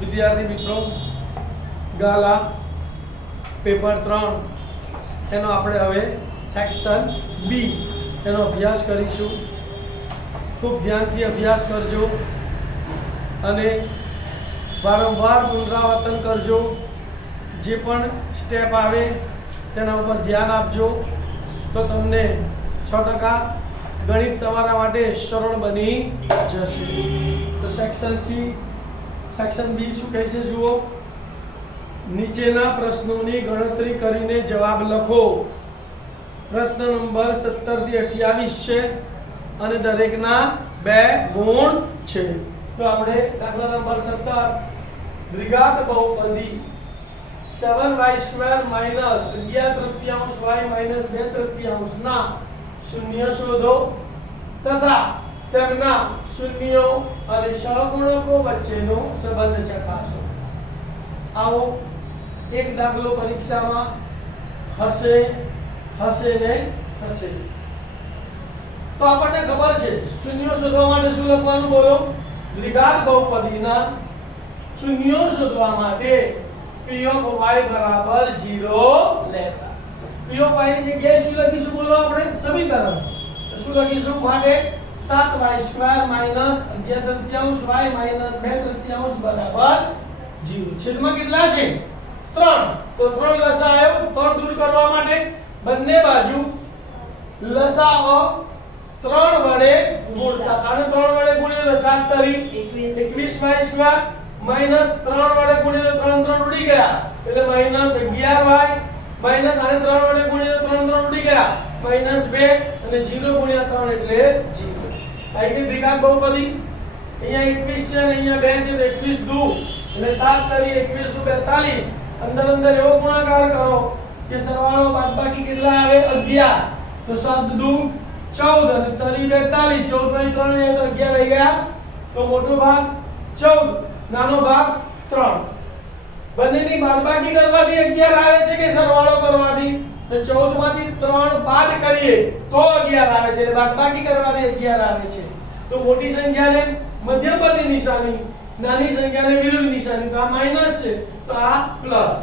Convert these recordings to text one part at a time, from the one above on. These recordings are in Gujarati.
વિદ્યાર્થી મિત્રો, ગાલા પેપર 3 એનો આપણે હવે સેક્શન બી એનો અભ્યાસ કરીશું. ખૂબ ધ્યાનથી અભ્યાસ કરજો અને વારંવાર પુનરાવર્તન કરજો. જે પણ સ્ટેપ આવે તેના ઉપર ધ્યાન આપજો તો તમને 6% ગણિત તમારા માટે સરળ બની જશે. તો સેક્શન બી શું કહે છે જુઓ. નીચેના પ્રશ્નોની ગણતરી કરીને જવાબ લખો. પ્રશ્ન નંબર 17 થી 28 છે અને દરેકના 2 ગુણ છે. તો આપણે દાખલા નંબર 17 દ્વિઘાત બહુપદી 7y² - 11/3y - 2/3 ના શૂન્ય શોધો તથા તેમના શૂન્યો અને સહગુણકો વચ્ચેનો સંબંધ ચકાસો. આવો એક દાખલો પરીક્ષામાં હશે ને હશે. તો આપણને ખબર છે શૂન્યો શોધવા માટે શું લખવાનું બોલો. દ્વિઘાત બહુપદીના શૂન્યો શોધવા માટે p of y બરાબર 0 લેતા. p of y ની જગ્યાએ શું લખીશું બોલો આપણે સમીકરણ. તો શું લખીશું માટે 7y² - 11/3y - 2/3 બરાબર 0. છેદમાં કેટલા છે 3. તો 3 લસા આવ્યો. 3 દૂર કરવા માટે બંને બાજુ લસાઅ 3 વડે ગુણતા. આને 3 વડે ગુણ્યો તો 7 તરી 21y² માઈનસ 3 વડે ગુણ્યો તો 3 3 ઉડી ગયા એટલે -11y માઈનસ આને 3 વડે ગુણ્યો તો 3 3 ઉડી ગયા -2 અને 0 ગુણ્યા 3 એટલે 0. આ કે દ્વિઘાત બહુપદી. અહીંયા 21 છે અને અહીંયા 2 છે તો 21 દુ એટલે 7 તરી 21 દુ 42. અંદર એવો ગુણાકાર કરો કે સરવાળો બાદબાકી કેટલા આવે 11. તો 7 દુ 14 અને તરી 42. 14 માંથી 3 જાય તો 11 રહી ગયા. તો મોટો ભાગ 14 નાનો ભાગ 3. બંનેની બાદબાકી કરવાથી 11 આવે છે કે સરવાળો કરવાથી. તો 14 માંથી 3 બાદ કરીએ તો 11 આવે છે એટલે બાદબાકી કરવાથી 11 આવે છે. તો મોટી સંખ્યાને મધ્યમપદની નિશાની, નાની સંખ્યાને વિરુદ્ધ નિશાની. તો આ માઈનસ છે તો આ પ્લસ.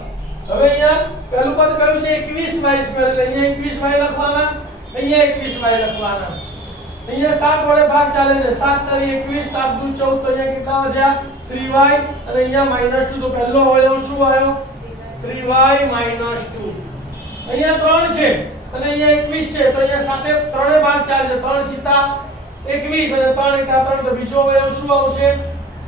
હવે અહીંયા પહેલું પદ કયું છે 21y² એટલે અહીંયા 21y લખવાના, અહીંયા 21y લખવાના. અહીંયા 7 વડે ભાગ ચાલે છે. 7 તરી 21 7 દુ 14 તો અહીંયા કેટલા વધ્યા 3y અને અહીંયા -2. તો પહેલો અવયવ શું આવ્યો 3y - 2. અહીંયા 3 છે અને અહીંયા 21 છે તો અહીંયા સાથે 3 ભાગ ચાલે છે. 3 સીતા 21 અને 3 એકા 3 તો બીજો અવયવ શું આવશે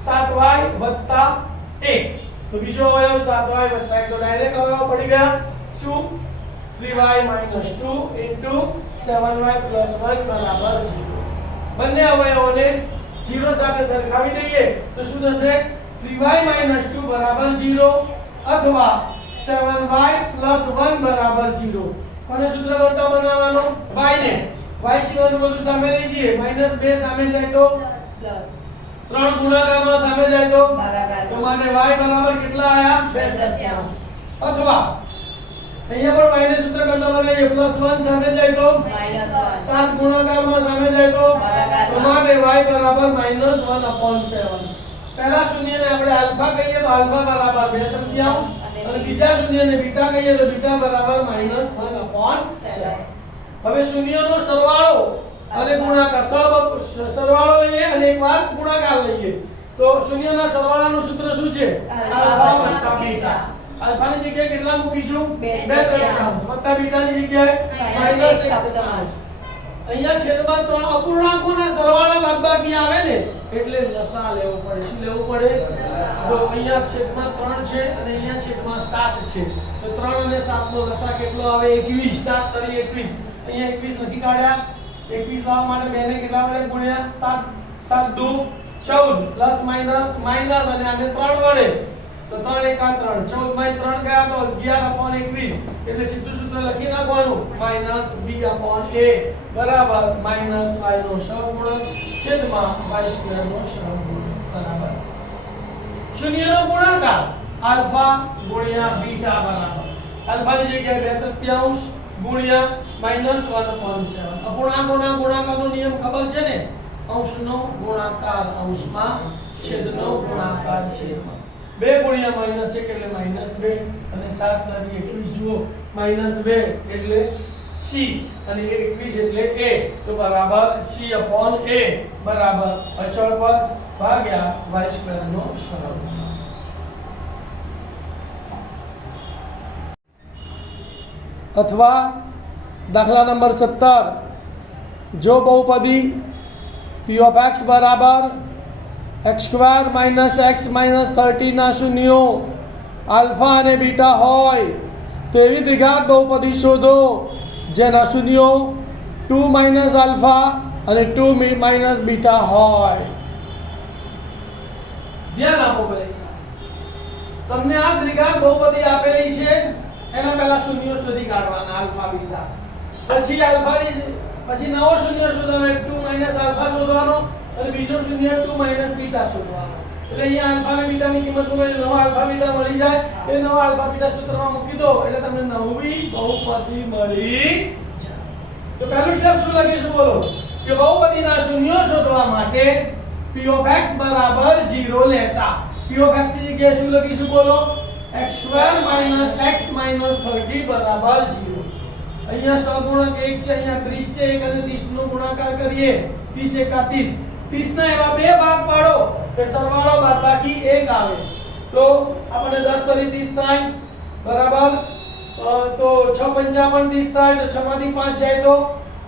7y + 1. તો બીજો અવયવ 7y + 1 તો ડાયરેક્ટ અવયવ પડી ગયા શું 3y - 2 * 7y + 1 બરાબર 0. બંને અવયવોને 0 સાથે સરખાવી દઈએ તો શું થશે 3y - 2 બરાબર 0 અથવા 7y + 1 બરાબર 0. અને સૂત્ર કરતા બનાવવાનો y ને y સિવાયનું બધું સામે લઈ જઈએ. -2 સામે જાય તો પ્લસ 3 ગુણાકારમાં સામે જાય તો ભાગાકાર. તો માટે y બરાબર કેટલા આયા 2/3 અથવા અહીંયા પણ માઈનસ સૂત્ર કરતા બનાવીએ +1 સામે જાય તો -1 7 ગુણાકારમાં સામે જાય તો ભાગાકાર. તો માટે y બરાબર -1/7. પહેલા શૂન્યને આપણે આલ્ફા કહીએ તો આલ્ફા બરાબર 2/3 અને બીજા શૂન્યને બીટા કહીએ તો બીટા બરાબર -1/7. હવે શૂન્યનો સરવાળો અને ગુણાકાર સરવાળો લઈએ અને એકવાર ગુણાકાર લઈએ. તો શૂન્યના સરવાળાનું સૂત્ર શું છે આલ્ફા + બીટા. આલ્ફાની જગ્યાએ કેટલા મૂકીશું 2/3 વત્તા બીટાની જગ્યાએ -1/7. અહીંયા છેદમાં 3 અપૂર્ણાંકોના સરવાળા બાદબાકી આવે ને એટલે લસા લેવો પડે. શું લેવું પડે તો અહીંયા છેદમાં 3 છે અને અહીંયા છેદમાં 7 છે. તો 3 અને 7 નો લસા કેટલો આવે 21. 7 તરી 21 અહીંયા 21 લખી કાઢ્યા. 21 લાવવા માટે 2 ને કેટલા વડે ગુણ્યા 7 7 દુ 14 પ્લસ માઈનસ માઈનસ અને આને 3 વડે તો 3 એકા 3 14 માંથી 3 ગયા તો 11/21 એટલે સીધું સૂત્ર લખી નાખવાનું -b/a બરાબર -y નો સહગુણક છેદમાં y² નો સહગુણક બરાબર શૂન્યનો ગુણાકાર આલ્ફા ગુણ્યા બીટા બરાબર આલ્ફાની જગ્યાએ 2/3 ગુણ્યા -1/7. અપૂર્ણાંકોના ગુણાકારનો નિયમ ખબર છે ને અંશનો ગુણાકાર અંશમાં છેદનો ગુણાકાર છેદમાં. 2 ગુણ્યા -1 એટલે -2 અને 7 તારી 21 જુઓ -2 એટલે c અને 21 એટલે a તો બરાબર c upon a બરાબર અચળ પદ ભાગ્યા y² નો સરળ અથવા દાખલા નંબર 17 જો બહુપદી p of x બરાબર x² - x - 30 ના શૂન્યો આલ્ફા અને બીટા હોય તો એવી દ્વિઘાત બહુપદી શોધો જેના શૂન્યો 2 - આલ્ફા અને 2 - બીટા હોય. ધ્યાન આપો ભાઈ, તમને આ દ્વિઘાત બહુપદી આપેલી છે, એના પહેલા શૂન્યો શોધી કાઢવાના આલ્ફા બીટા, પછી આલ્ફાની પછી નવો શૂન્ય શોધવાનો 2 - આલ્ફા શોધવાનો અને બીજો શૂન્ય 2 - બીટા શોધવાનો. એટલે અહીંયા આલ્ફા અને બીટાની કિંમત મૂકીને નવો આલ્ફા બીટા મળી જાય. એ નવો આલ્ફા બીટા સૂત્રમાં મૂકી દો એટલે તમને નવી બહુપદી મળી જાય. તો પહેલું સ્ટેપ શું લખીશું બોલો કે બહુપદીના શૂન્યો શોધવા માટે p of x બરાબર 0 લેતા p of x ની જગ્યાએ શું લખીશું બોલો x² - x - 30 બરાબર 0. અહીંયા સહગુણક 1 છે, અહીંયા 30 છે, 1 અને 30 નો ગુણાકાર કરીએ 30 * 31 30 ના એવા બે ભાગ પાડો કે સરવાળો બાદબાકી 1 આવે તો આપણે 10 તરી 30 થાય બરાબર. તો 6 × 5 પણ 30 થાય તો 6 માંથી 5 જાય તો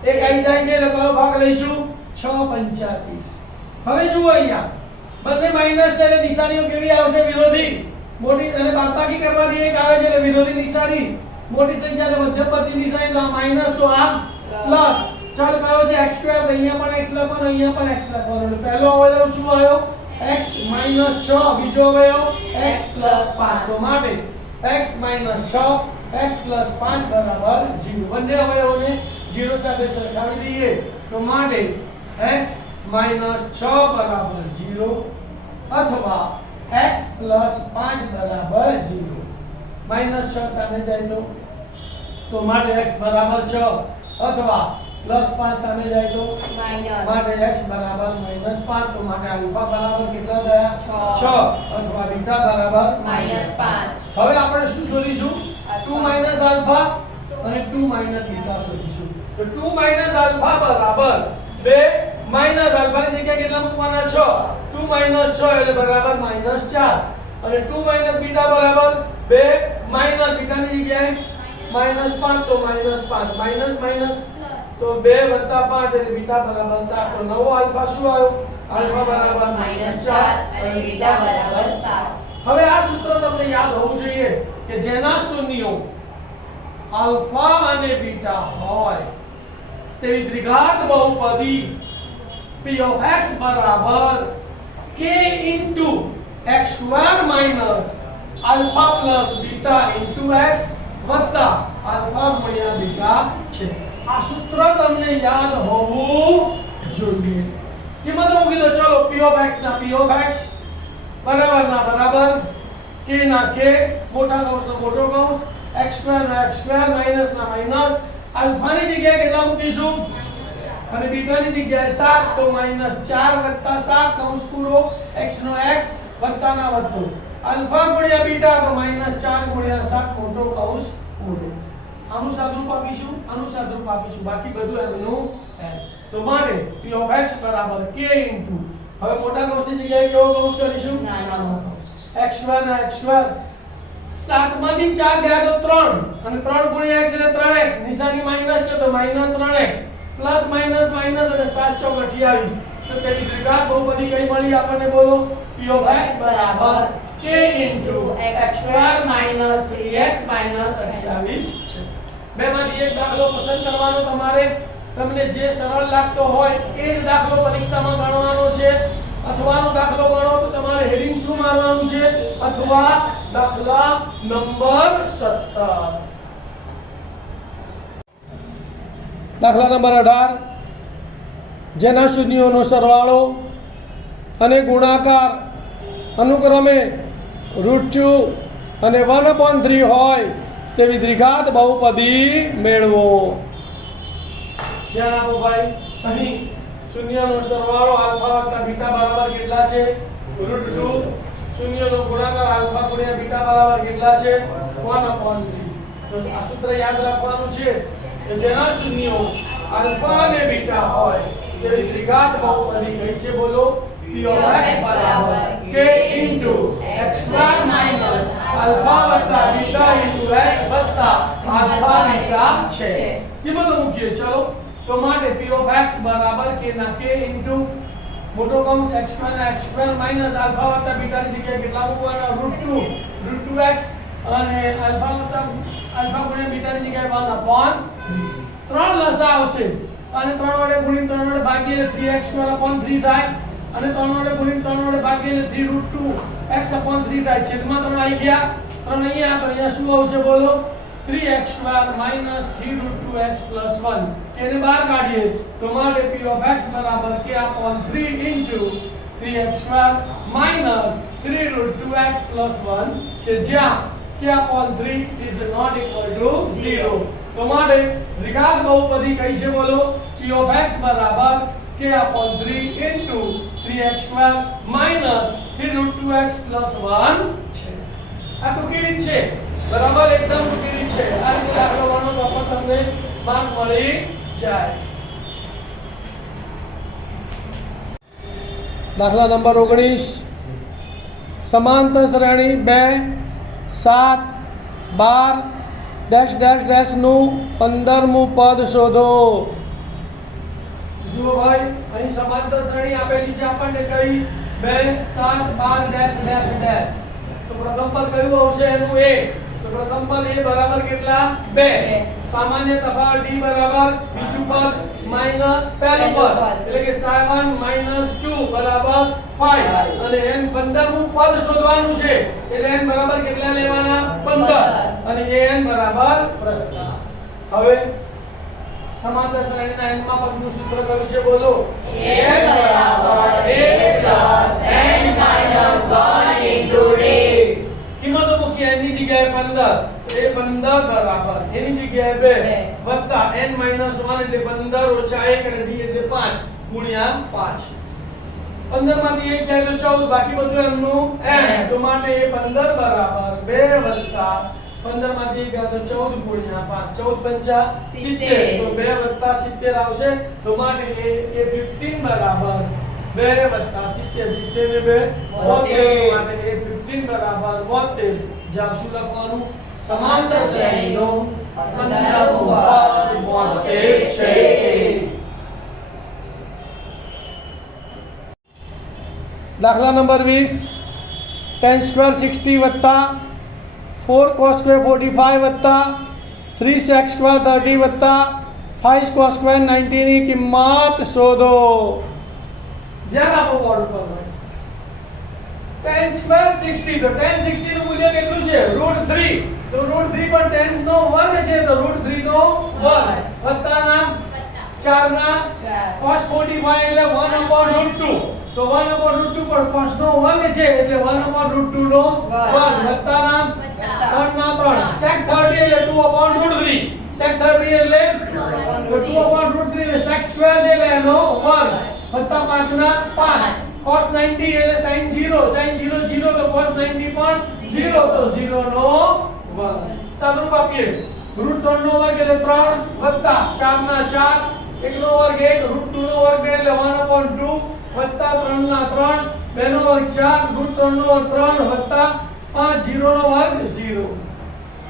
1 આવી જાય છે એટલે કયો ભાગ લઈશું 6 × 5 = 30. હવે જુઓ અહીંયા બંને માઈનસ છે એટલે નિશાનીઓ કેવી આવશે વિરોધી મોટી અને બાદબાકી કરવાથી 1 આવે છે એટલે વિરોધી નિશાની મોટી સંખ્યાને મધ્યમપદની નિશાની તો આ માઈનસ તો આ પ્લસ. ચાલ કયો છે x² તો અહીંયા પણ x લખવાનો અહીંયા પણ x લખવાનો એટલે પહેલો અવયવ શું આવ્યો x - 6 બીજો અવયવ x + 5 તો માટે x - 6 x + 5 બરાબર 0. બંને અવયવોને 0 સાથે સરખાવી દઈએ તો માટે x - 6 બરાબર 0 અથવા x + 5 બરાબર 0. -6 સામે જાય તો માટે x બરાબર 6 અથવા +5 સામે જાય તો માટે x બરાબર -5 તો માટે આલ્ફા બરાબર કેટલા થયા 6 અથવા બીટા બરાબર -5. હવે આપણે શું શોધીશું 2 - આલ્ફા અને 2 - બીટા શોધીશું. તો 2 - આલ્ફા બરાબર 2 - આલ્ફાની જગ્યાએ કેટલા મૂકવાના 6 2 - 6 એટલે બરાબર -4 અને 2 - બીટા બરાબર 2 - બીટાની જગ્યાએ -5 તો -5 તો 2 + 5 એટલે બીટા બરાબર 7 તો નવો આલ્ફા શું આવ્યો આલ્ફા બરાબર -4 અને બીટા બરાબર 7. હવે આ સૂત્ર તમને યાદ હોવું જોઈએ કે જેના શૂન્યો આલ્ફા અને બીટા હોય તેવી દ્વિઘાત બહુપદી p of x બરાબર k * x² - alpha + beta * x વત્તા આલ્ફા ગુણ્યા બીટા છે. આ સૂત્ર તમને યાદ હોવું જોઈએ. કિંમતો મૂકી દો. ચલો p of x ના p of x બરાબર ના બરાબર k ના k મોટા કૌંસનો મોટો કૌંસ x² ના x² માઈનસ ના માઈનસ આલ્ફાની જગ્યાએ કેટલા મૂકીશું અને બીટાની જગ્યાએ 7 તો -4 + 7 કૌંસ પૂરો x નો x વત્તા ના વત્તો આલ્ફા ગુણ્યા બીટા તો -4 × 7 મોટો કૌંસ પૂરો. આનું સાદુરૂપ આપીશું બાકી બધું એમનું એમ. તો માટે p of x બરાબર k * હવે મોટા કૌંસની જગ્યાએ કેવો કૌંસ કરીશું નાનો કૌંસ x² ના x² 7 માંથી 4 ગયા તો 3 અને 3 ગુણ્યા x એટલે 3x નિશાની માઈનસ છે તો -3x પ્લસ માઈનસ માઈનસ અને 7 ચોક 28 તો તેની દ્વિઘાત બહુપદી કઈ મળી આપણને બોલો p of x બરાબર k * x² - 3x - 28 છે. બેમાંથી એક દાખલો પસંદ કરવાનો તમારે. તમને જે સરળ લાગતો હોય એ જ દાખલો પરીક્ષામાં ગણવાનો છે. અથવાનો દાખલો ગણો તો તમારે હેડિંગ શું મારવાનું છે અથવા દાખલા નંબર 17. દાખલા નંબર 18 જેના શૂન્યોનો સરવાળો અને ગુણાકાર અનુક્રમે √2 અને 1/3 હોય તેવી દ્વિઘાત બહુપદી મેળવો. ધ્યાન આપો ભાઈ, અહીં શૂન્યનો સરવાળો આલ્ફા વત્તા બીટા બરાબર કેટલા છે √2 શૂન્યનો ગુણાકાર ગુણ્યા બીટા બરાબર કેટલા છે 1/3 તો આ સૂત્ર યાદ રાખવાનું છે કે જેના શૂન્યો આલ્ફા અને બીટા હોય તેવી દ્વિઘાત બહુપદી કઈ છે બોલો p of x બરાબર k x square minus alpha વત્તા બીટા x વત્તા આલ્ફા બીટા છે કિંમતો મૂકીએ ચલો તો માટે p of x બરાબર k ના k મોટો કૌંસ x સ્ક્વેર ના x સ્ક્વેર માઈનસ આલ્ફા વત્તા બીટા ની જગ્યાએ કેટલા મૂકવાના √2 x અને આલ્ફા વત્તા આલ્ફા ગુણ્યા બીટા ની જગ્યાએ 1/3 લસા આવશે અને 3 વડે ગુણી 3 વડે ભાગીએ એટલે 3x2/3 થાય અને 3 વડે ગુણી 3 વડે ભાગીએ એટલે 3√2x/3 થાય છેદમાં 3 આવી ગયા 3 અહીંયા તો અહીંયા શું આવશે બોલો 3x2 3√2x + 1 એને બહાર કાઢીએ તો માટે p of x બરાબર k/3 3x2 3√2x + 1 છે જ્યાં k/3 is not equal to 0 તો માટે દ્વિઘાત બહુપદી કઈ છે બોલો p of x બરાબર k/3 3x2 3√2x + 1 છે આ ટૂંકી રીત છે બરાબર એકદમ ટૂંકી રીત છે આ રીતે દાખલો ગણો તો પણ તમને માર્ક મળી જાય દાખલા નંબર 19 સમાંતર શ્રેણી 2 7 12 ડેશ ડેશ ડેશ નું 15મું પદ શોધો જુઓ ભાઈ અહીં સમાંતર શ્રેણી આપેલી છે આપણને કઈ 2 7 12 ડેશ ડેશ ડેશ તો પ્રથમ પદ કયું આવશે એનું a તો પ્રથમ પદ a બરાબર કેટલા 2 સામાન્ય તફાવત d બરાબર બીજું પદ માઈનસ પહેલું પદ એટલે કે 7 - 2 બરાબર 5 અને n 15મું પદ શોધવાનું છે એટલે n બરાબર કેટલા લેવાના 15 અને an બરાબર પ્રસ્થાન હવે સમાંતર શ્રેણીના n માં પદનું સૂત્ર કયું છે બોલો n બરાબર a n - 1 * d કિંમતો મૂકી n ની જગ્યાએ 15 એ 15 બરાબર એની જગ્યાએ 2 વત્તા n - 1 એટલે 15 - 1 અને d એટલે 5 ગુણ્યા 5 15 માંથી 1 જાય તો 14 બાકી બધું એમનું m તો માટે એ 15 બરાબર 2 વત્તા 15 માંથી 1 જાય તો 14 ગુણ્યા 5 14 × 5 70 તો 2 વત્તા 70 આવશે તો માટે એ 15 બરાબર 2 વત્તા 70 70 ને 2 72 માટે એ 15 બરાબર 72 જવાબ શું લખવાનું સમાંતર શ્રેણીનું 15મું પદ 72 છે દાખલા નંબર 20 tan² 60 વત્તા 4cos² 45 વત્તા 3sec² 30 વત્તા 5cos² 90 ની કિંમત શોધો ધ્યાન આપો બોર્ડ પર tan² 60 તો tan 60 નું મૂલ્ય કેટલું છે √3 તો √3 પણ tan નો વર્ગ છે તો √3 નો વર્ગ વત્તા ના 4 ના cos 45 એટલે 1/√2 તો 1/√2 પણ cos નો વર્ગ છે એટલે 1/√2 નો વર્ગ વત્તા ના 3 ના 3 sec 30 એટલે 2/√3 sec 30 એટલે 2/√3 એટલે sec² છે એટલે એનો વર્ગ વત્તા 5 ના 5 cos 90 એટલે sin 0 0 તો cos 90 પણ 0 તો 0 નો વર્ગ સાદુરૂપ આપીએ √3 નો વર્ગ એટલે 3 વત્તા 4 ના 4 1 નો વર્ગ 1 √2 નો વર્ગ એટલે 1/2 વત્તા 3 ના 3 2 નો વર્ગ 4 √3 નો વર્ગ 3 વત્તા 5 0 નો વર્ગ 0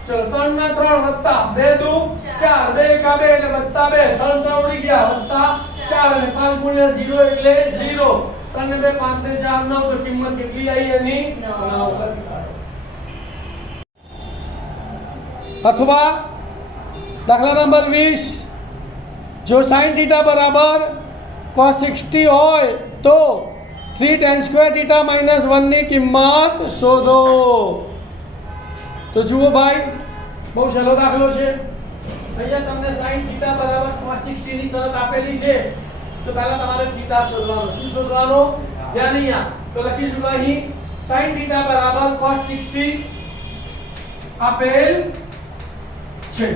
ચલો 3 ના 3 વત્તા 2 દુ 4 2 કા 2 એટલે વત્તા 2 3 3 ઉડી ગયા વત્તા 4 અને 5 ગુણ્યા 0 એટલે 0 3 ને 2 5 ને 4 9 તો કિંમત કેટલી આવી એની 9 અથવા દાખલા નંબર 20 જો sin θ બરાબર cos 60 હોય તો 3 tan² θ - 1 ની કિંમત શોધો તો જુઓ ભાઈ બહુ સહેલો દાખલો છે અહીંયા તમને sin θ બરાબર cos 60 ની શરત આપેલી છે તો પહેલા તમારે θ શોધવાનો શું શોધવાનો ધ્યાન અહીંયા તો લખીશું અહીં sin θ બરાબર cos 60 આપેલ છે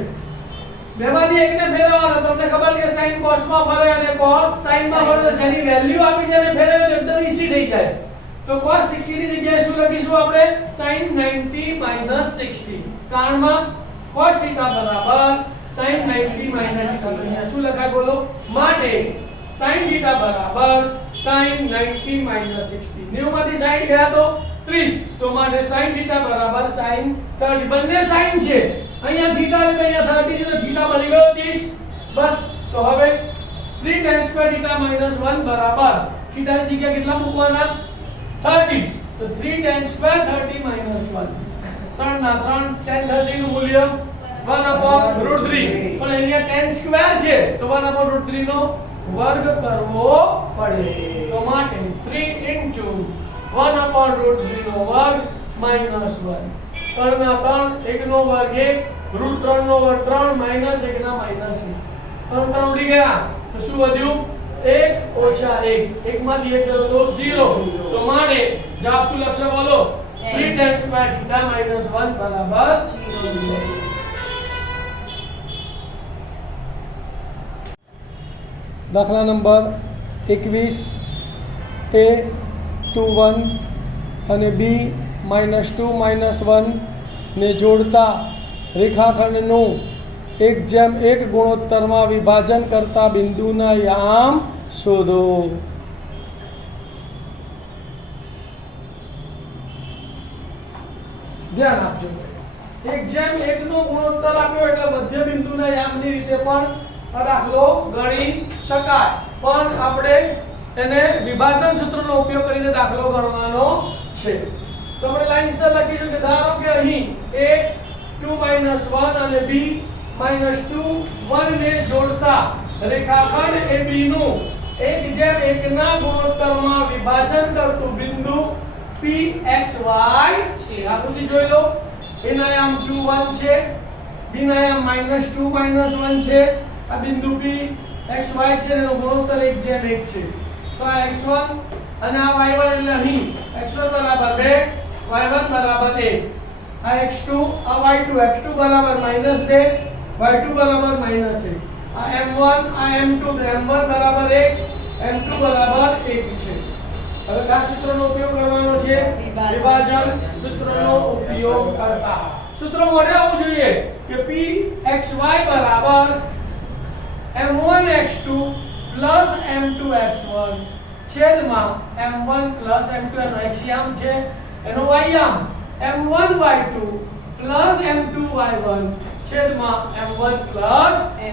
બેમાંથી એકને ફેરવવાનો તમને ખબર કે sin cos માં ફરે અને cos sin માં ફરે જેની વેલ્યુ આપી છે એને ફેરવે તો એકદમ ઈઝી થઈ જાય તો cos 60 ની જગ્યાએ શું લખીશું આપણે sin 90 - 60 કારણમાં cos θ બરાબર sin 90 - 60 તો અહીંયા શું લખાય બોલો માટે sin θ બરાબર sin 90 - 60 90 માંથી 60 ગયા તો 30 તો માટે sin θ બરાબર sin 30 બંને sin છે અહીંયા θ એટલે અહીંયા 30 છે તો θ બની ગયો 30 બસ તો હવે 3 tan square θ - 1 બરાબર θ ની જગ્યાએ કેટલા મૂકવાના 30 તો 3 tan square 30 - 1 3 ના 3 tan 30 નું મૂલ્ય 1/√3 પણ અહીંયા tan સ્ક્વેર છે તો 1/√3 નો વર્ગ કરવો પડે તો માટે 3 * 1/√3 નો વર્ગ -1 3 ના 3 1 નો વર્ગ 1 √3 નો વર્ગ 3 -1 ના -1 3 ઉડી ગયા તો શું વધ્યું 1 - 1 1 માંથી 1 ગયો તો 0 તો માટે જવાબ શું લખશો બોલો 3 tan square θ - 1 બરાબર 0 દાખલા નંબર 21 a 2 1 અને b -2 -1 ને જોડતા રેખાખંડનું 1:1 ગુણોત્તરમાં વિભાજન કરતા બિંદુના યામ શોધો ધ્યાન આપજો 1:1 નો ગુણોત્તર આપ્યો એટલે મધ્ય બિંદુના યામની રીતે પણ આ દાખલો ગણી શકાય પણ આપણે એને વિભાજન સૂત્રનો ઉપયોગ કરીને દાખલો ગણવાનો છે તો આપણે લાઈનસર લખીશું કે ધારો કે અહીં a 2 - 1 અને b -2 1 ને જોડતા રેખાખંડ AB નું 1:1 ના ગુણોત્તરમાં વિભાજન કરતું બિંદુ PXY છે આકૃતિ જોઈ લો એના યામ 2 1 છે b ના યામ -2 -1 છે આ બિંદુ P XY છે એનો ગુણોત્તર 1:1 છે તો આ x1 અને આ y1 એટલે અહીં x1 બરાબર 2 y1 બરાબર 1 આ x2 આ y2 x2 બરાબર -2 y2 બરાબર -1 આ m1 આ m2 તો m1 બરાબર 1 m2 બરાબર 1 છે હવે કયા સૂત્રનો ઉપયોગ કરવાનો છે વિભાજન સૂત્રનો ઉપયોગ કરતા સૂત્ર મળે આવવું જોઈએ કે Pxy બરાબર m1x2 m2x1 છેદમાં m1 m2 નો x યામ છે એનો y યામ m1y2 m2y1 છેદમાં m1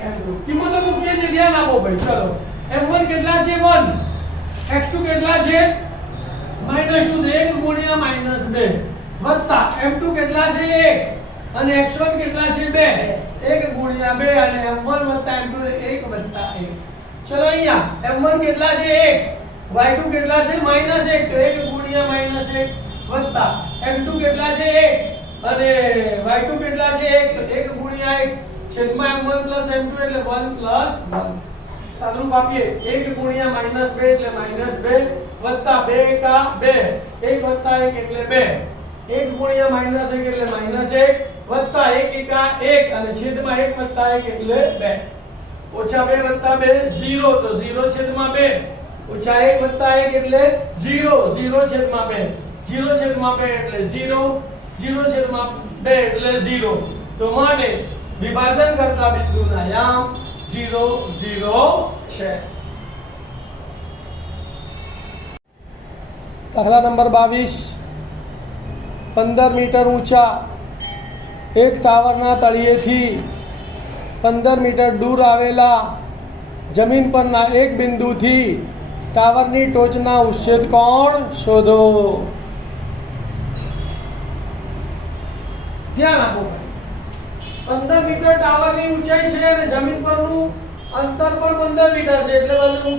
m2 કિંમતો મૂકીએ છે ધ્યાન આપો ભાઈ ચલો m1 કેટલા છે 1 x2 કેટલા છે -2 તો 1 ગુણ્યા -2 વત્તા m2 કેટલા છે 1 અને x1 કેટલા છે 2 1 ગુણ્યા 2 અને m1 વત્તા m2 ને 1 વત્તા 1 ચલો અહીંયા m1 કેટલા છે 1 y2 કેટલા છે -1 તો 1 ગુણ્યા -1 વત્તા m2 કેટલા છે 1 અને y2 કેટલા છે 1 તો 1 ગુણ્યા 1 છેદમાં m1 m2 એટલે 1 1 સાદુરૂપ આપીએ 1 ગુણ્યા -2 એટલે -2 વત્તા 2 કા 2 1 વત્તા 1 એટલે 2 1 ગુણ્યા -1 એટલે -1 વત્તા 1 એકા 1 અને છેદમાં 1 વત્તા 1 એટલે 2 ઓછા 2 વત્તા 2 0 તો 0 છેદમાં 2 ઓછા 1 વત્તા 1 એટલે 0 0 છેદમાં 2 0 છેદમાં 2 એટલે 0 0 છેદમાં 2 એટલે 0 તો માટે વિભાજન કરતા બિંદુના યામ 0 0 છે દાખલા નંબર 22 15 મીટર ઊંચા એક ટાવરના તળિયેથી 15 મીટર દૂર આવેલા જમીન પરના એક બિંદુથી ટાવરની ટોચના ઉચ્છેદ કોણ શોધો ધ્યાન આપો 15 મીટર ટાવરની ઊંચાઈ છે અને જમીન પરનું અંતર પણ 15 મીટર છે એટલે બાજુ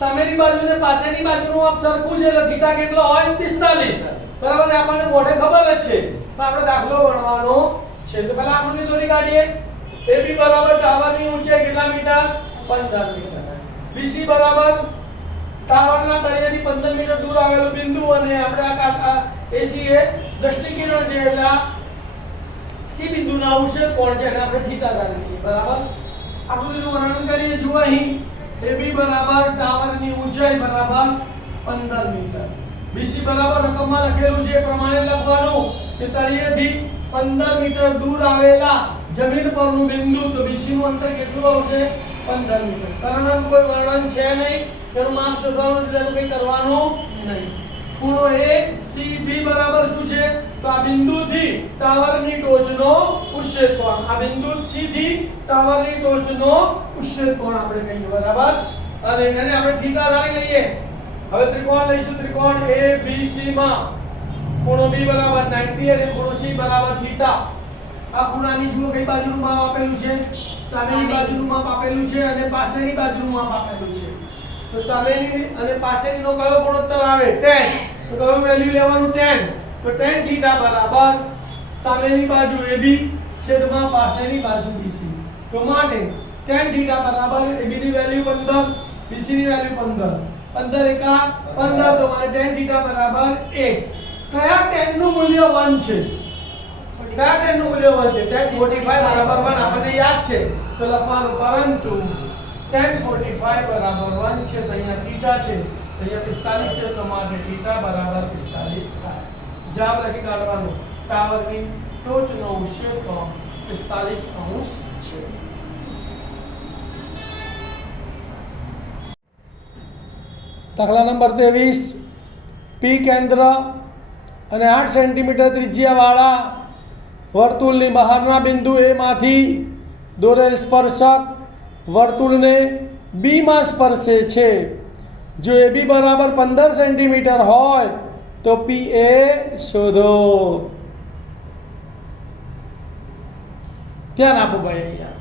સામેની બાજુ ને પાછળની બાજુનું માપ સરખું છે એટલે થીટા કેટલો હોય 45 બરાબર ને આપણને મોઢે ખબર જ છે પણ આપણે દાખલો ગણવાનો છે તો પહેલા આકૃતિ દોરી કાઢીએ AB બરાબર ટાવરની ઊંચાઈ કેટલા મીટર 15 મીટર BC બરાબર ટાવરના તળિયેથી 15 મીટર દૂર આવેલું બિંદુ અને આપણે આ AC એ દૃષ્ટિકિરણ છે એટલે C બિંદુના ઉચ્છેદ કોણ છે એટલે આપણે થીટા ધારીએ બરાબર આકૃતિનું વર્ણન કરીએ જુઓ અહીં AB બરાબર ટાવરની ઊંચાઈ બરાબર 15 મીટર BC બરાબર રકમમાં લખેલું છે એ પ્રમાણે લખવાનું કે તળિયેથી 15 મીટર દૂર આવેલા જમીન પરનું બિંદુ, તો BC નું અંતર કેટલું આવશે? 15 મીટર. કર્ણનું કોઈ વર્ણન છે નહીં, તેનું માપ શોધવાનું, તેનું કંઈ કરવાનું નહીં. ખૂણો ACB બરાબર શું છે? તો આ બિંદુથી ટાવરની ટોચનો ઉચ્છેદ કોણ, આ બિંદુ C થી ટાવરની ટોચનો ઉચ્છેદ કોણ આપણે કહીએ, બરાબર. અને એને આપણે થીટા ધારી લઈએ. હવે ત્રિકોણ લઈશું. ત્રિકોણ ABC માં ખૂણો B બરાબર 90 અને ખૂણો C બરાબર થીટા. આ ખૂણાની જુઓ કઈ બાજુનું માપ આપેલું છે? સામેની બાજુનું માપ આપેલું છે અને પાછળની બાજુનું માપ આપેલું છે. તો સામેની અને પાછળનો કયો ગુણોત્તર આવે? tan. તો કયું વેલ્યુ લેવાનું? tan. તો tan થીટા બરાબર સામેની બાજુ AB છેદમાં પાછળની બાજુ BC. તો માટે tan થીટા બરાબર AB ની વેલ્યુ 15, BC ની વેલ્યુ 15. 15 એકા 15, તો મારે tan થીટા બરાબર 1. કયા tan નું મૂલ્ય 1 છે? કયા tan નું મૂલ્ય 1 છે? tan 45 બરાબર 1 આપણને યાદ છે, તો લખવાનું. પરંતુ tan 45 બરાબર 1 છે, તો અહીંયા થીટા છે, તો અહીંયા 45 છે, તો માટે થીટા બરાબર 45 થાય. જવાબ લખી કાઢવાનો. ટાવરની ટોચનો ઉચ્છેદ કોણ 45 છે. દાખલા નંબર 23. P કેન્દ્ર અને 8 સેન્ટીમીટર ત્રિજ્યાવાળા વર્તુળની બહારના બિંદુ A માંથી દોરેલ સ્પર્શક વર્તુળને B માં સ્પર્શે છે. જો AB બરાબર 15 સેન્ટીમીટર હોય તો PA શોધો. ધ્યાન આપો ભાઈ. અહીંયા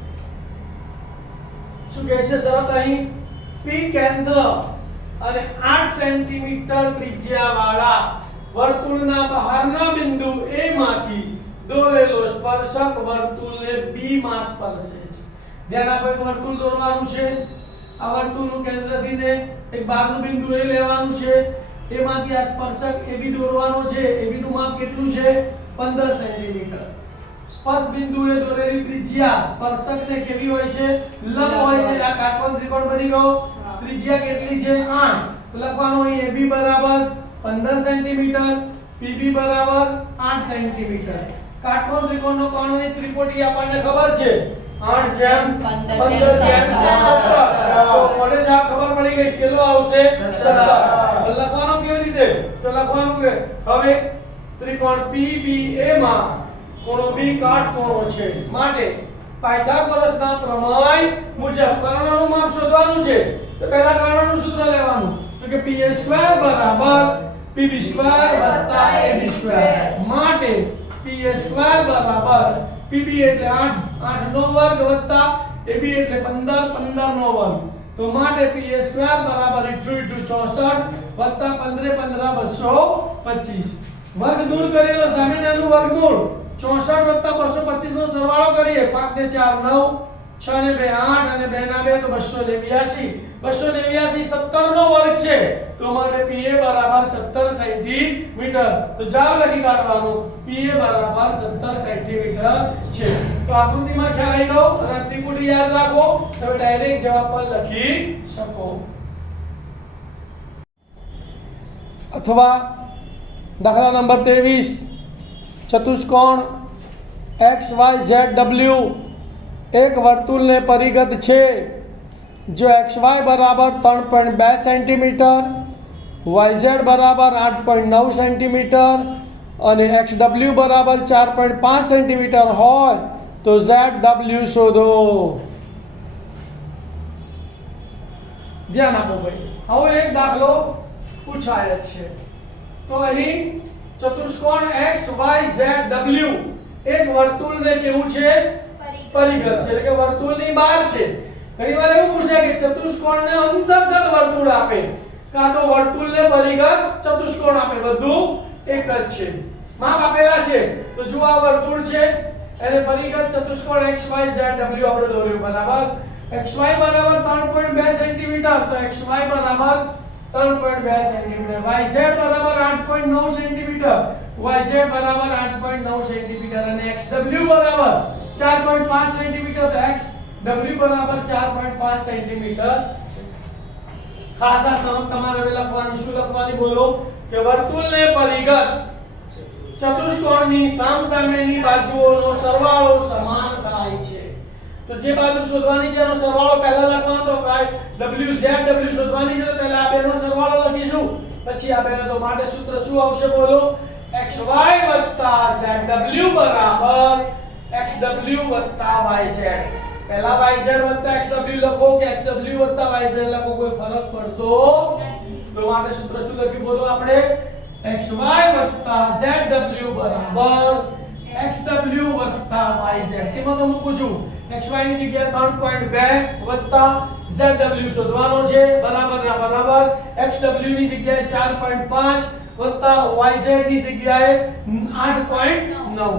શું કહે છે શરત? અહીં P કેન્દ્ર અને 8 સેન્ટીમીટર ત્રિજ્યાવાળા વર્તુળના બહારના બિંદુ A માંથી દોરેલો સ્પર્શક વર્તુળને B માં સ્પર્શે છે. ધ્યાન આપો, એક વર્તુળ દોરવાનું છે. આ વર્તુળનું કેન્દ્રથી ને એક બહારનું બિંદુ A લેવાનું છે. એમાંથી આ સ્પર્શક AB દોરવાનો છે. AB નું માપ કેટલું છે? 15 સેન્ટીમીટર. સ્પર્શ બિંદુએ દોરેલી ત્રિજ્યા સ્પર્શકને કેવી હોય છે? લંબ હોય છે. આ કાટકોણ ત્રિકોણ બની ગયો. ત્રિજ્યા કેટલી છે? 8. તો લખવાનું અહીં AB બરાબર 15 સેન્ટીમીટર, PB બરાબર 8 સેન્ટીમીટર. કાટકોણ ત્રિકોણનો કોણની ત્રિપુટી આપણને ખબર છે 8/15/17. તો મોડે જવાબ ખબર પડી ગઈ કેટલો આવશે? 17. લખવાનું કેવી રીતે? તો લખવાનું કે હવે ત્રિકોણ PBA માં ખૂણો B કાટકોણો છે, માટે પાયથાગોરસના પ્રમેય મુજબ કર્ણનું માપ શોધવાનું છે. તો પહેલા કર્ણનું સૂત્ર લેવાનું, તો કે PA² બરાબર PB² વત્તા AB². માટે PA² બરાબર PB એટલે 8, 8 નો વર્ગ વત્તા AB એટલે 15, 15 નો વર્ગ. તો માટે PA² બરાબર 64 વત્તા 15, 15 225. વર્ગ દૂર કરેલો સામેનાનું વર્ગમૂળ 64 વત્તા 225 નો સરવાળો કરીએ. 5 ને 4 9, 6 ને 2 8 અને 2 ના 2 તો 289. 289 17 નો વર્ગ છે, તો માટે PA બરાબર 17 સેન્ટીમીટર. તો જવાબ લખી કાઢવાનો. PA બરાબર 17 સેન્ટીમીટર છે. તો આકૃતિમાં ખ્યાલ આવી ગયો અને ત્રિપુટી યાદ રાખો, તમે ડાયરેક્ટ જવાબ પણ લખી શકો. અથવા દાખલા નંબર 23. ચતુષ્કોણ XYZW એક વર્તુળને પરિગત છે. જો XY બરાબર 3.2 સેન્ટીમીટર, YZ બરાબર 8.9 સેન્ટીમીટર અને XW બરાબર 4.5 સેન્ટીમીટર હોય તો ZW શોધો. ધ્યાન આપો ભાઈ. હવે એક દાખલો પૂછાય છે. તો અહીં ચતુષ્કોણ XYZW એક વર્તુળને કેવું છે? પરિગત છે, એટલે કે વર્તુળની બહાર છે. ઘણીવાર એવું પૂછે કે ચતુષ્કોણને અંતર્ગત વર્તુળ આપે કાં તો વર્તુળને પરિગત ચતુષ્કોણ આપે, બધું એક જ છે. માપ આપેલા છે. તો જો આ વર્તુળ છે એને પરિગત ચતુષ્કોણ XYZW આપણે દોર્યું, બરાબર. XY બરાબર 3.2 સેન્ટીમીટર, તો XY બરાબર 3.2 સેન્ટીમીટર. YZ બરાબર 8.9 સેન્ટીમીટર, YZ બરાબર 8.9 સેન્ટીમીટર અને XW બરાબર 4.5 સેન્ટીમીટર, તો XW બરાબર 4.5 સેન્ટીમીટર. ખાસ આ શરત તમારે હવે લખવાની. શું લખવાની બોલો? કે વર્તુળને પરિઘટ ચતુષ્કોણની સામસામેની બાજુઓનો સરવાળો સમાન થાય છે. તો જે બાજુ શોધવાની છે એનો સરવાળો પહેલા લખવાનો તો WZ W શોધવાની છે તો પહેલા આ બેનો સરવાળો લખીશું, પછી આ બેનો તો માટે સૂત્ર શું આવશે બોલો? XY ZW બરાબર XW YZ. પહેલા YZ XW લખો કે XW YZ લખો કોઈ ફરક પડતો તો માટે સૂત્ર શું લખ્યું બોલો આપણે? XY ZW બરાબર XW YZ. એમાં તો મૂકું છું XY ની જગ્યાએ 3.2 ZW શોધવાનો છે બરાબર ના બરાબર XW ની જગ્યાએ 4.5 YZ ની જગ્યાએ 8.9.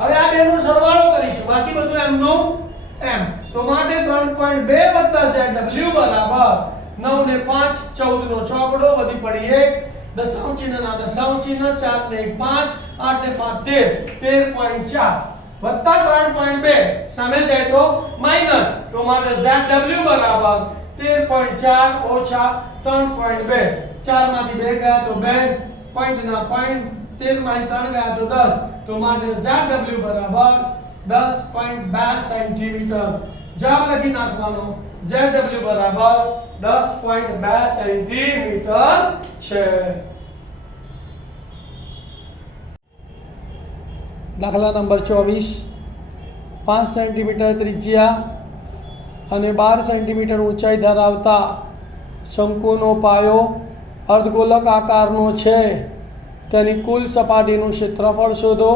હવે આ બેનો સરવાળો કરીશું, બાકી બધું એમનો એમ. તો માટે 3.2 ZW બરાબર 9 ને 5 14 નો ચોકડો વધી પડી 1 દશાંશ ચિહ્ન ના દશાંશ ચિહ્ન 4 ને 1 5 8 ને 5 13 વત્તા 3.2 સામે જાય તો માઈનસ, તો માટે ZW બરાબર 13.4 ઓછા 3.2. 4 માંથી 2 ગયા તો 2 પોઈન્ટ ના પોઈન્ટ, 13 માંથી 3 ગયા તો 10, તો માટે ZW બરાબર 10.2 સેન્ટીમીટર. જવાબ લખી નાખવાનો ZW બરાબર 10.2 સેન્ટીમીટર છે. દાખલા નંબર 24. 5 સેન્ટીમીટર ત્રિજ્યા અને 12 સેન્ટીમીટર ઊંચાઈ ધરાવતા શંકુનો પાયો અર્ધગોલક આકારનો છે. તેની કુલ સપાટીનું ક્ષેત્રફળ શોધો.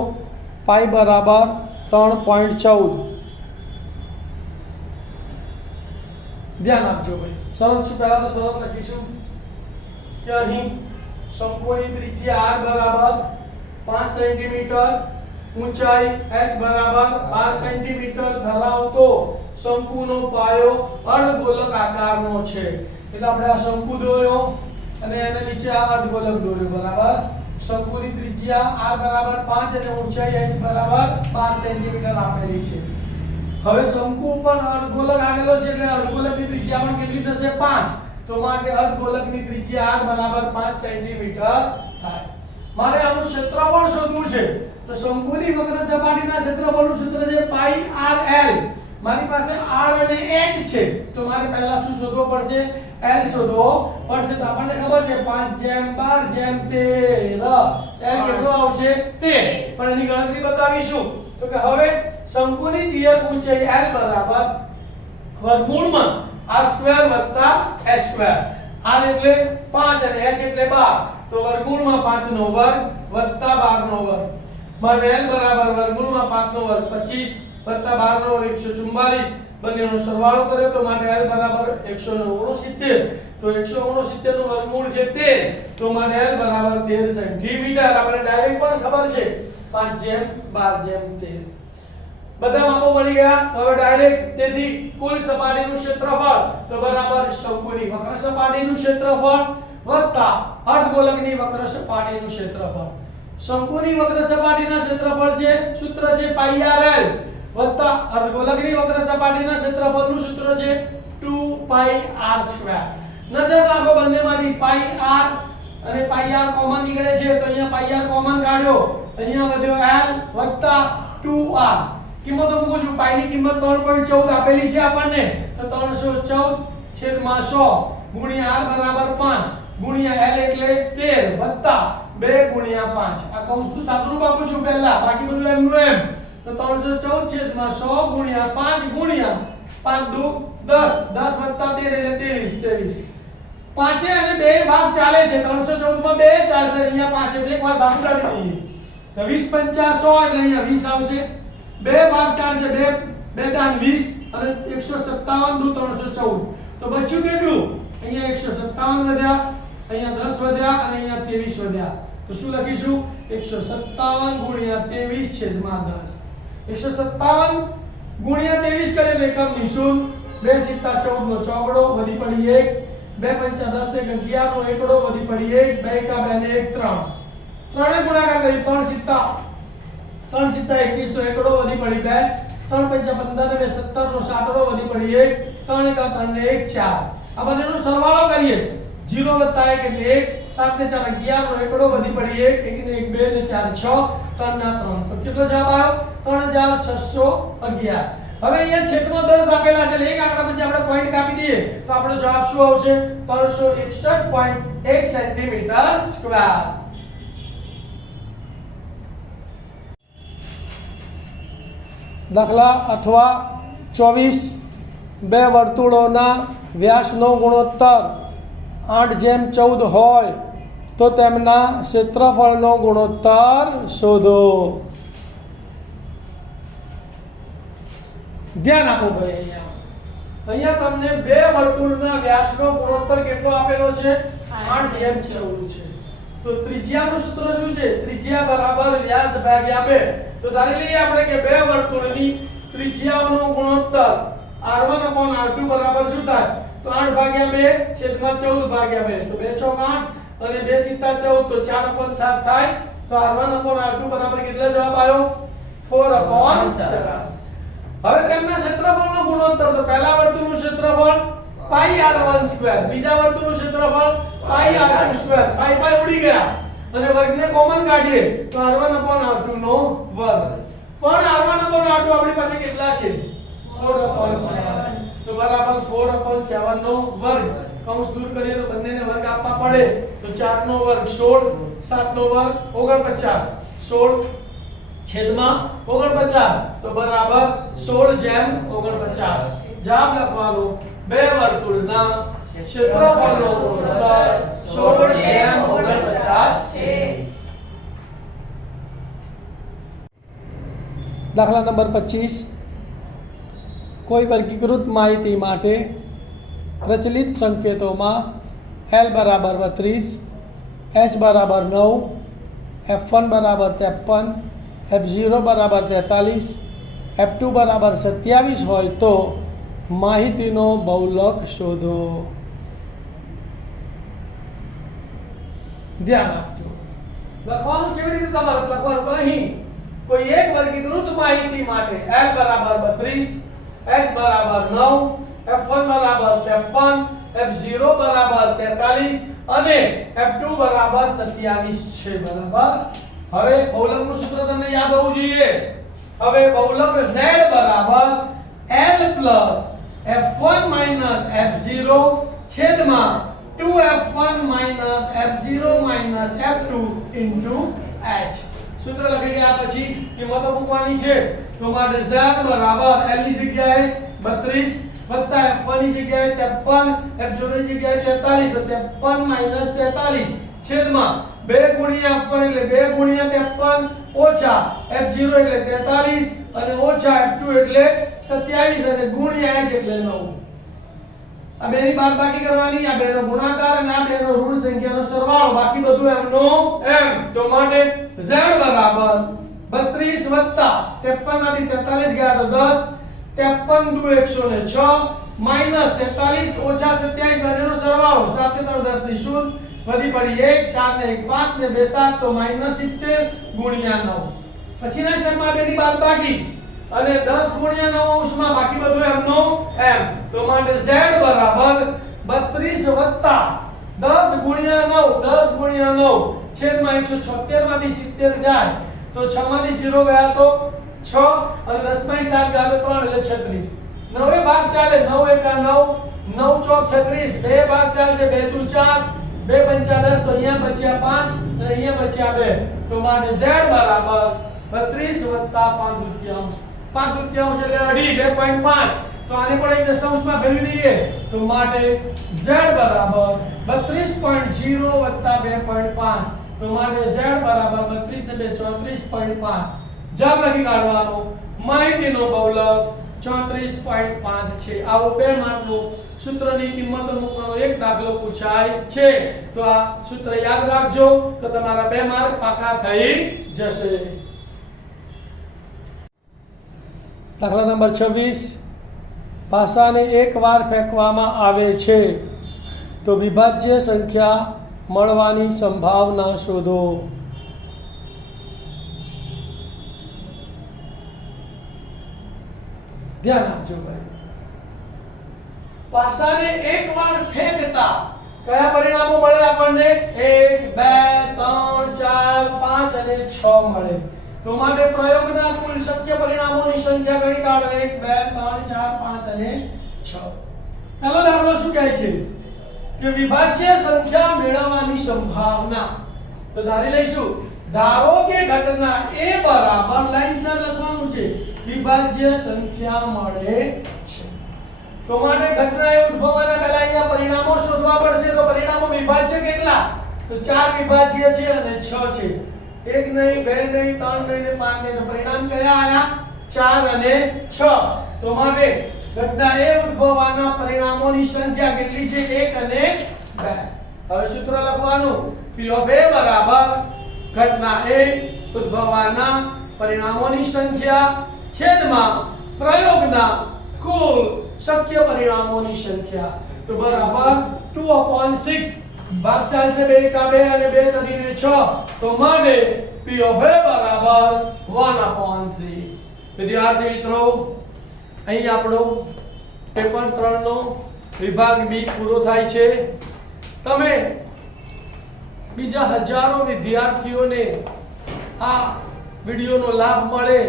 પાઈ બરાબર 3.14. ધ્યાન આપજો ભાઈ. સરળ શું પહેલા તો સરળ લખીશું કે અહીં શંકુની ત્રિજ્યા r બરાબર 5 સેન્ટીમીટર, ઊંચાઈ h બરાબર 12 સેન્ટીમીટર ધરાવતો શંકુનો પાયો અર્ધગોલક આકારનો છે. એટલે આપણે આ શંકુ દોર્યો અને એને નીચે આ અર્ધગોલક દોર્યો બરાબર. શંકુની ત્રિજ્યા r બરાબર 5 અને ઊંચાઈ h બરાબર 12 સેન્ટીમીટર આપેલી છે. હવે શંકુ ઉપર અર્ધગોલક આવેલો છે એટલે અર્ધગોલકની ત્રિજ્યા પણ કેટલી થશે? 5. તો માટે અર્ધગોલકની ત્રિજ્યા r બરાબર 5 સેન્ટીમીટર થાય. મારે આનું ક્ષેત્રફળ શોધવું છે. તો શંકુની વક્ર સપાટીના ક્ષેત્રફળનું સૂત્ર છે પાઈ rl. મારી પાસે r અને h છે તો મારે પહેલા શું શોધવો પડશે? l શોધવો પડશે. તો આપણને ખબર છે 5/12/13 l કેટલો આવશે? 13. પણ એની ગણતરી બતાવીશું. તો કે હવે શંકુની તિયક ઊંચાઈ l બરાબર વર્ગમૂળમાં r² + s². r એટલે 5 અને h એટલે 12, તો વર્ગમૂળમાં 5 નો વર્ગ વત્તા 12 નો વર્ગ. માટે l બરાબર વર્ગમૂળમાં 5 નો વર્ગ 25 વત્તા 12 નો વર્ગ 144. બંનેનો સરવાળો કર્યો તો માટે l બરાબર 169. તો 169 નું વર્ગમૂળ છે 13, તો માટે l બરાબર 13 સેન્ટીમીટર. આપણે ડાયરેક્ટ પણ ખબર છે 5/12/13. બધા માપો મળી ગયા. હવે ડાયરેક્ટ તેથી કુલ સપાટીનું ક્ષેત્રફળ તો બરાબર શંકુની વક્ર સપાટીનું ક્ષેત્રફળ વત્તા અર્ધગોલકની વક્ર સપાટીનું ક્ષેત્રફળ. શંકુની વક્ર સપાટીના ક્ષેત્રફળ છે સૂત્ર છે પાઈ rl વત્તા અર્ધગોલકની વક્ર સપાટીના ક્ષેત્રફળનું સૂત્ર છે 2 r². નજર રાખો બંનેમાંથી પાઈ r અને પાઈ r કોમન નીકળે છે તો અહીંયા પાઈ r કોમન કાઢ્યો, અહીંયા વધ્યો l વત્તા 2r. કિંમતો મૂકું છું. પાઈ ની કિંમત 3.14 આપેલી છે આપણને, તો 314/100 ગુણ્યા r બરાબર 5 ગુણ્યા l એટલે 13 વત્તા 2 ગુણ્યા 5. આ કૌંસનું સાદુરૂપ આપું છું પહેલા, બાકી બધું એમનું એમ. તો 314/100 ગુણ્યા 5 ગુણ્યા 5 દુ 10 10 વત્તા 13 એટલે 23. 5 અને 2 ભાગ ચાલે છે. 314 માં 2 ચાલશે, અહીંયા 5 એટલે એકવાર ભાગ કાઢી દઈએ તો 20 × 5 = 100 એટલે અહીંયા 20 આવશે. 2 ભાગ ચાલશે, 2 × 20 અને 157 દુ 314. તો બચ્યું કેટલું? અહીંયા 157 વધ્યા, અહીંયા 10 વધ્યા અને અહીંયા 23 વધ્યા. તો શું લખીશું? 157 × 23/10. 157 ગુણ્યા 23 કરે તો એકમ નિશુલ્ક. 2 × 7 = 14 નો ચોકડો વધી પડી 1, 2 × 5 = 10 ને 11 નો એકડો વધી પડી 1, 2 × 2 ને 1 3. 3 ને ગુણાકાર કરી 3 × 7 21 નો એકડો વધી પડી 2, 3 × 5 = 15 ને 17 નો સાતડો વધી પડી 1, 3 × 3 ને 1 4. આ બંનેનો સરવાળો કરીએ 0 + 1 એટલે 1, 7 ને 4 11 નો એકડો વધી પડી 1 1 ને 1 2 ને 4 6 3 ના 3 તો કેટલો જવાબ આવ્યો 3611. હવે અહીંયા છેદમાં 10 આપેલા છે એટલે એક આંકડા પછી આપણે પોઈન્ટ કાપી દઈએ તો આપણો જવાબ શું આવશે 361.1 સેન્ટીમીટર સ્ક્વેર. દાખલા અથવા 24 બે વર્તુળોના વ્યાસનો ગુણોત્તર 8:14 હોય તો તેમના ક્ષેત્રફળનો ગુણોત્તર શોધો. ધ્યાન આપો ભાઈ, અહીંયા તમને બે વર્તુળના વ્યાસનો ગુણોત્તર કેટલો આપેલો છે 8:14 છે. તો ત્રિજ્યાનું સૂત્ર શું છે ત્રિજ્યા બરાબર વ્યાસ ભાગ્યા 2. તો ધારી લઈએ આપણે કે બે વર્તુળની ત્રિજ્યાઓનો ગુણોત્તર r1/r2 બરાબર શું થાય તો 8/2 છેદમાં 14/2 તો 2 ચોક 8 અને 2 સિત્તા 14 તો 4/7 થાય. તો r1/r2 બરાબર કેટલો જવાબ આવ્યો 4/7. હવે તેમના ક્ષેત્રફળનો ગુણોત્તર તો પહેલા વર્તુળનું ક્ષેત્રફળ પાઈ r1², બીજા વર્તુળનું ક્ષેત્રફળ પાઈ r2². પાઈ પાઈ ઉડી ગયા અને વર્ગને કોમન કાઢીએ તો r1/r2 નો વર્ગ. પણ r1/r2 આપણી પાસે કેટલા છે 4/7. તો બરાબર 4/7 નો વર્ગ. કૌંસ દૂર કરીએ તો બંનેને વર્ગ આપવા પડે તો 4 નો વર્ગ 16, 7 નો વર્ગ 49, 16 છેદમાં 49 તો બરાબર 16/49. જવાબ લખવાનો બે વર્તુળના ક્ષેત્રફળનો ગુણોત્તર 16/49 છે. દાખલા નંબર 25 કોઈ વર્ગીકૃત માહિતી માટે પ્રચલિત સંકેતોમાં L બરાબર 32, H બરાબર 9, F1 બરાબર 53, F0 બરાબર 43, F2 બરાબર 27 હોય તો માહિતીનો બહુલક શોધો. ધ્યાન આપજો. લખવાનું કેવી રીતે તમારે લખવાનું અહીં કોઈ એક વર્ગીકૃત માહિતી માટે L બરાબર 32, H બરાબર 9, F1 બરાબર 53, F0 બરાબર 43 અને F2 બરાબર 27 છે. બરાબર. હવે બહુલકનું સૂત્ર તમને યાદ હોવું જોઈએ. હવે બહુલક Z બરાબર L plus F1 minus F0 છેદમાં 2F1 minus F0 minus F2 into H. સૂત્ર લખી ગયા પછી કિંમતો મૂકવાની છે. તો માટે Z બરાબર L ની જગ્યાએ 32 વત્તા F1 ની જગ્યાએ 53, F0 ની જગ્યાએ 43 તો 53 માઈનસ 43 છેદમાં 2 ગુણ્યા F1 એટલે 2 ગુણ્યા 53 ઓછા F0 એટલે 43 અને ઓછા F2 એટલે 27 અને ગુણ્યા H એટલે 9. આ બેની બાદબાકી કરવાની, આ બેનો ગુણાકાર અને આ બેનો ઋણ સંખ્યાનો સરવાળો, બાકી બધું એમનો એમ. તો માટે Z બરાબર 32 વત્તા 53 માંથી 43 ગયા તો 10, 53 દુ 106 માઈનસ 43 ઓછા 27 બંનેનો સરવાળો 7 ને 3 10 ની શૂન્ય વધી પડી 1, 4 ને 1 5 ને 2 7 તો -70 ગુણ્યા 9. પછીના ક્ષેત્રમાં બેની બાદબાકી અને 10 ગુણ્યા 9 અંશમાં બાકી બધું એમનો એમ. તો માટે Z બરાબર 32 વત્તા 10 ગુણ્યા 9, 10 ગુણ્યા 9 છેદમાં 176 માંથી 70 જાય તો 6 માંથી 0 ગયા તો 6 અને 10 માંથી 7 ગયા તો 3 એટલે 36. 9 ભાગ ચાલે 9 એકા 9, 9 ચોક 36, 2 ભાગ ચાલશે 2 દુ 4, 2 પંચા 10 તો અહીંયા બચ્યા 5 અને અહીંયા બચ્યા 2. તો માટે Z બરાબર 32 વત્તા 5 દૂતીયાંશ. 5 દૂતીયાંશ એટલે અઢી 2.5. તો આને પણ એક દશાંશમાં ફેરવી દઈએ તો માટે Z બરાબર 32.0 વત્તા 2.5. તો માટે Z બરાબર 32 ને 2 34.5. જવાબ લખી કાઢવાનો માહિતીનો બહુલક 34.5 છે. આવો 2 માર્કનો સૂત્રની કિંમતો મૂકવાનો એક દાખલો પૂછાય છે. તો આ સૂત્ર યાદ રાખજો તો તમારા 2 માર્ક પાકા થઈ જશે. દાખલા નંબર 26 પાસાને એકવાર ફેંકવામાં આવે છે તો વિભાજ્ય સંખ્યા મળવાની સંભાવના શોધો. ધ્યાન આપજો ભાઈ. પાસાને એકવાર ફેંકતા કયા પરિણામો મળે આપણને? 1 2 3 4 5 અને 6 મળે. તો માટે પ્રયોગના કુલ શક્ય પરિણામોની સંખ્યા ગણી કાઢો. 1 2 3 4 5 અને 6. પહેલો દાખલો શું કહે છે કે વિભાજ્ય સંખ્યા મેળવવાની સંભાવના. તો ધારી લઈશું, ધારો કે ઘટના a બરાબર લાઈન સર લખવાનું છે વિભાજ્ય સંખ્યા મળે છે. તો માટે ઘટના એ ઉદ્ભવવાના પહેલા અહીંયા પરિણામો શોધવા પડશે. તો પરિણામો વિભાજ્ય કેટલા? તો 4 વિભાજ્ય છે અને 6 છે. 1 નહીં, 2 નહીં, 3 નહીં ને 5 નહીં. તો પરિણામ કયા આયા? 4 અને 6. તો માટે ઘટના એ ઉદ્ભવવાના પરિણામોની સંખ્યા કેટલી છે? 1 અને 2. હવે સૂત્ર લખવાનું, P of A બરાબર ઘટના એ ઉદ્ભવવાના પરિણામોની સંખ્યા છેદમાં પ્રયોગના કુલ શક્ય પરિણામોની સંખ્યા. તો બરાબર 2/6. ભાગ ચાલશે 2 કા 2 અને 2 તરીને 6. તો માટે P of A બરાબર 1/3. વિદ્યાર્થી મિત્રો, અહીં આપણો પેપર 3 નો વિભાગ બી પૂરો થાય છે. તમે બીજા હજારો વિદ્યાર્થીઓને આ વિડિયોનો લાભ મળે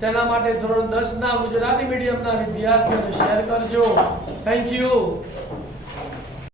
તેના માટે ધોરણ 10 ના ગુજરાતી મીડિયમના વિદ્યાર્થીઓને શેર કરજો. Thank you.